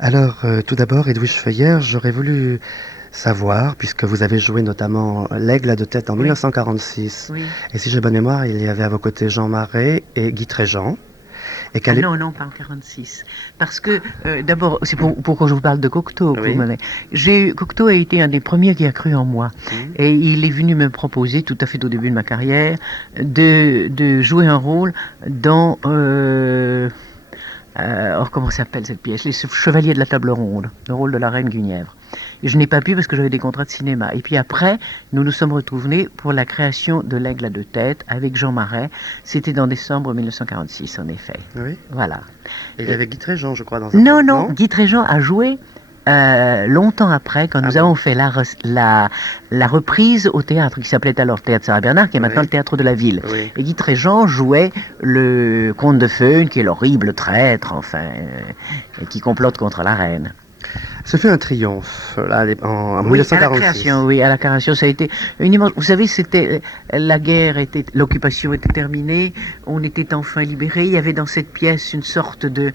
Alors, tout d'abord, Edwige Feuillère, j'aurais voulu savoir, puisque vous avez joué notamment L'Aigle à deux têtes en Oui, 1946, oui. et si j'ai bonne mémoire, il y avait à vos côtés Jean Marais et Guy Tréjean, et Ah quelle est... non, non, pas en 46. Parce que, d'abord, c'est pour que je vous parle de Cocteau que vous Oui. m'avez. Cocteau a été un des premiers qui a cru en moi. Hmm. Et il est venu me proposer, tout à fait au début de ma carrière, de jouer un rôle dans comment s'appelle cette pièce? Les Chevaliers de la Table Ronde, le rôle de la Reine Guenièvre. Et je n'ai pas pu parce que j'avais des contrats de cinéma. Et puis après, nous nous sommes retrouvés pour la création de L'Aigle à deux têtes avec Jean Marais. C'était dans décembre 1946, en effet. Oui. Voilà. Et il y Et avait Guy Tréjean, je crois, dans un non, rôle, non, non? Guy Tréjean a joué longtemps après, quand Ah nous bon? avons fait la reprise au théâtre, qui s'appelait alors Théâtre Sarah-Bernard, qui est maintenant le Oui. Théâtre de la Ville. Oui. Et Guy Tréjean jouait le comte de Feune, qui est l'horrible traître, enfin, et qui complote contre la reine. Ce fut un triomphe, là, en Oui, à la création, 1946. oui, à la création, ça a été une immense. Vous savez, c'était la guerre était, l'occupation était terminée, on était enfin libérés. Il y avait dans cette pièce une sorte de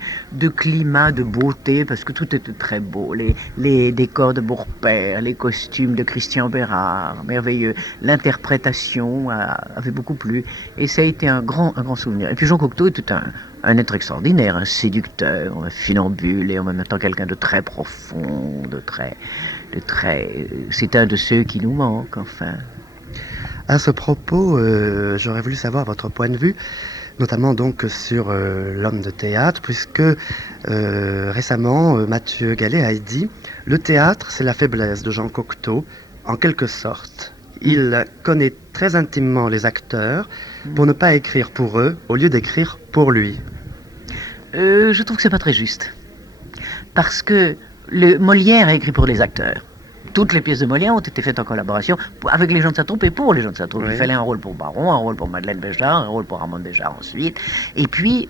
climat, de beauté, parce que tout était très beau. Les décors de Beaurepaire, les costumes de Christian Bérard, merveilleux. L'interprétation avait beaucoup plu, et ça a été un grand souvenir. Et puis Jean Cocteau était un être extraordinaire, un séducteur, un funambule, et en même temps quelqu'un de très profond, c'est un de ceux qui nous manquent, enfin. À ce propos, j'aurais voulu savoir votre point de vue, notamment donc sur l'homme de théâtre, puisque récemment, Mathieu Gallet a dit le théâtre, c'est la faiblesse de Jean Cocteau, en quelque sorte. Il connaît très intimement les acteurs pour ne pas écrire pour eux au lieu d'écrire pour lui. Je trouve que c'est pas très juste. Parce que Molière a écrit pour les acteurs. Toutes les pièces de Molière ont été faites en collaboration avec les gens de sa troupe et pour les gens de sa troupe. Oui. Il fallait un rôle pour Baron, un rôle pour Madeleine Béjart, un rôle pour Ramon Béjart ensuite. Et puis,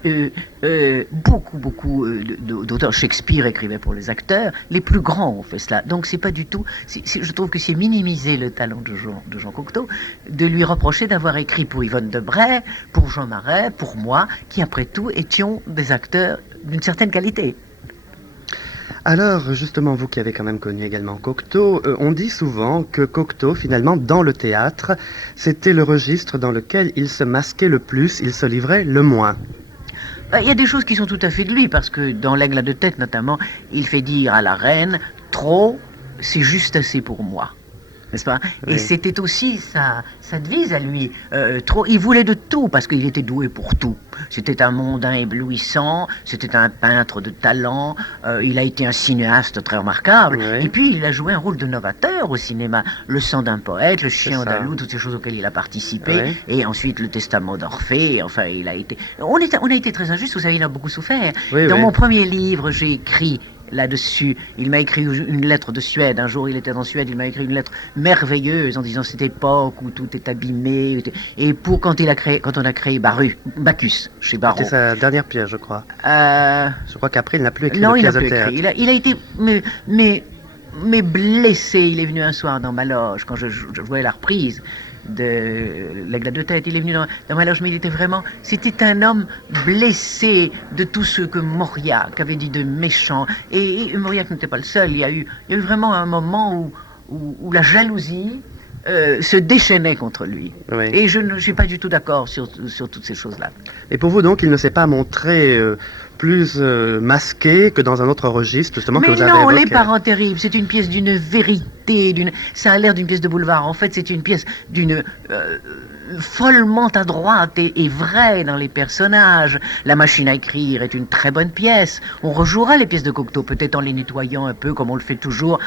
beaucoup d'auteurs. Shakespeare écrivait pour les acteurs. Les plus grands ont fait cela. Donc, c'est pas du tout. Je trouve que c'est minimiser le talent de Jean Cocteau, de lui reprocher d'avoir écrit pour Yvonne Debray, pour Jean Marais, pour moi, qui après tout étions des acteurs d'une certaine qualité. Alors, justement, vous qui avez quand même connu également Cocteau, on dit souvent que Cocteau, finalement, dans le théâtre, c'était le registre dans lequel il se masquait le plus, il se livrait le moins. Il y a des choses qui sont tout à fait de lui, parce que dans L'Aigle à deux têtes, notamment, il fait dire à la reine, trop, c'est juste assez pour moi. N'est-ce pas? Et Oui. c'était aussi sa devise à lui. Trop, il voulait de tout parce qu'il était doué pour tout. C'était un mondain éblouissant, c'était un peintre de talent, il a été un cinéaste très remarquable. Oui. Et puis il a joué un rôle de novateur au cinéma. Le sang d'un poète, le C'est chien ça. andalou, toutes ces choses auxquelles il a participé. Oui. Et ensuite le testament d'Orphée. Enfin, il a été. On a été très injuste. Vous savez, il a beaucoup souffert. Oui, Dans oui. mon premier livre, j'ai écrit là-dessus. Il m'a écrit une lettre de Suède. Un jour, il était en Suède, il m'a écrit une lettre merveilleuse en disant cette époque où tout est abîmé. Et quand on a créé Bacchus chez C'était Barrault. sa dernière pièce, je crois. Euh, Je crois qu'après, il n'a plus écrit non, de il n'a pièce de plus théâtre. écrit. Il a été mais blessé. Il est venu un soir dans ma loge quand je jouais la reprise de L'Aigle à deux têtes. Il est venu dans ma loge, mais il était vraiment. C'était un homme blessé de tout ce que Mauriac avait dit de méchant. Et Mauriac n'était pas le seul. Il y a eu vraiment un moment où la jalousie se déchaînait contre lui. Oui. Et je ne suis pas du tout d'accord sur toutes ces choses-là. Et pour vous, donc, il ne s'est pas montré plus masqué que dans un autre registre, justement, que Mais vous avez non, évoqué. Les Parents Terribles, c'est une pièce d'une vérité, ça a l'air d'une pièce de boulevard. En fait, c'est une pièce d'une follement adroite et vraie dans les personnages. La Machine à écrire est une très bonne pièce. On rejouera les pièces de Cocteau, peut-être en les nettoyant un peu, comme on le fait toujours.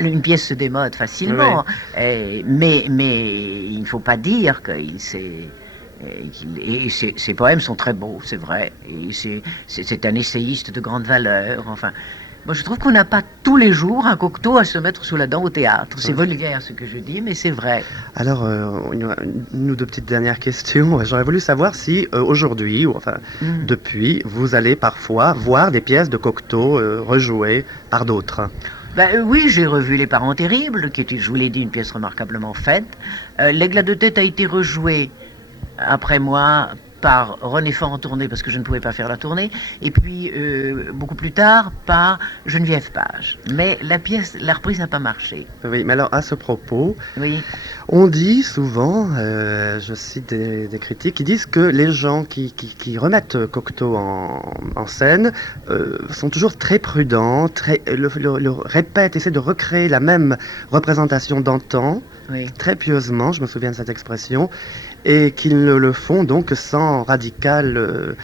Une pièce se démode facilement. Oui. Mais il ne faut pas dire qu'il s'est... Et ses poèmes sont très beaux, c'est vrai. Et c'est un essayiste de grande valeur. Enfin, moi, je trouve qu'on n'a pas tous les jours un Cocteau à se mettre sous la dent au théâtre. C'est vulgaire ce que je dis, mais c'est vrai. Alors, une ou deux petites dernières questions. J'aurais voulu savoir si aujourd'hui, ou enfin depuis, vous allez parfois voir des pièces de Cocteau rejouées par d'autres. Oui, j'ai revu Les Parents Terribles, qui était, je vous l'ai dit, une pièce remarquablement faite. L'Aigle à deux têtes a été rejoué après moi par René Faure en tournée parce que je ne pouvais pas faire la tournée, et puis beaucoup plus tard par Geneviève Page. Mais la reprise n'a pas marché. Oui, mais alors à ce propos, Oui. on dit souvent, je cite des critiques, qui disent que les gens qui remettent Cocteau en scène sont toujours très prudents, le répètent, essaient de recréer la même représentation d'antan, Oui. très pieusement, je me souviens de cette expression, et qu'ils ne le font donc sans radicale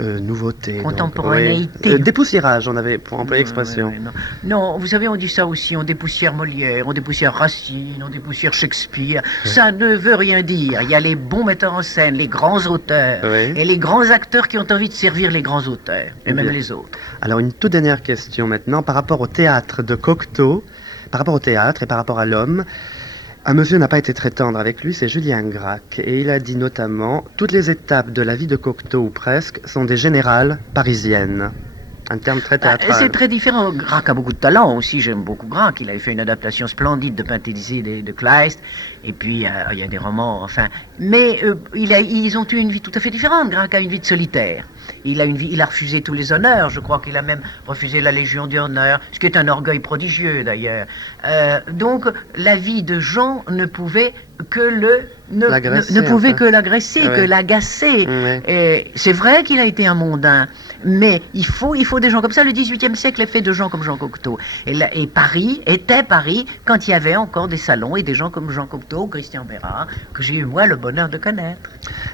nouveauté. Contemporanéité. Donc, dépoussiérage, on avait pour employer l'expression. Non. Non, vous savez, on dit ça aussi, on dépoussière Molière, on dépoussière Racine, on dépoussière Shakespeare. Ça ne veut rien dire. Il y a les bons metteurs en scène, les grands auteurs, et les grands acteurs qui ont envie de servir les grands auteurs, et même les autres. Alors, une toute dernière question maintenant, par rapport au théâtre de Cocteau, par rapport au théâtre et par rapport à l'homme. Un monsieur n'a pas été très tendre avec lui, c'est Julien Gracq. Et il a dit notamment « Toutes les étapes de la vie de Cocteau, ou presque, sont des générales parisiennes ». Un terme très théâtral. C'est très différent. Gracq a beaucoup de talent aussi, j'aime beaucoup Gracq. Il avait fait une adaptation splendide de Penthesilée de Kleist. Et puis, il y a des romans, enfin... Mais ils ont eu une vie tout à fait différente. Gracq a une vie de solitaire. Il a refusé tous les honneurs. Je crois qu'il a même refusé la Légion d'honneur, ce qui est un orgueil prodigieux d'ailleurs. Donc, la vie de Jean ne pouvait que l'agresser, que l'agacer. Et c'est vrai qu'il a été un mondain, mais il faut des gens comme ça. Le XVIIIe siècle est fait de gens comme Jean Cocteau. Et Paris était Paris quand il y avait encore des salons et des gens comme Jean Cocteau, Christian Bérard, que j'ai eu moi le bonheur de connaître.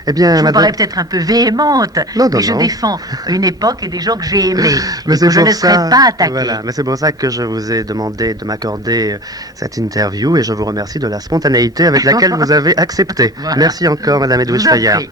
Eh bien, je me parais peut-être un peu véhémente, mais je défends une époque et des gens que j'ai aimés, mais que je ne serais pas attaquée. Voilà, mais c'est pour ça que je vous ai demandé de m'accorder cette interview et je vous remercie de la spontanéité avec laquelle vous avez accepté. Voilà. Merci encore, Madame Edwidge Fayard.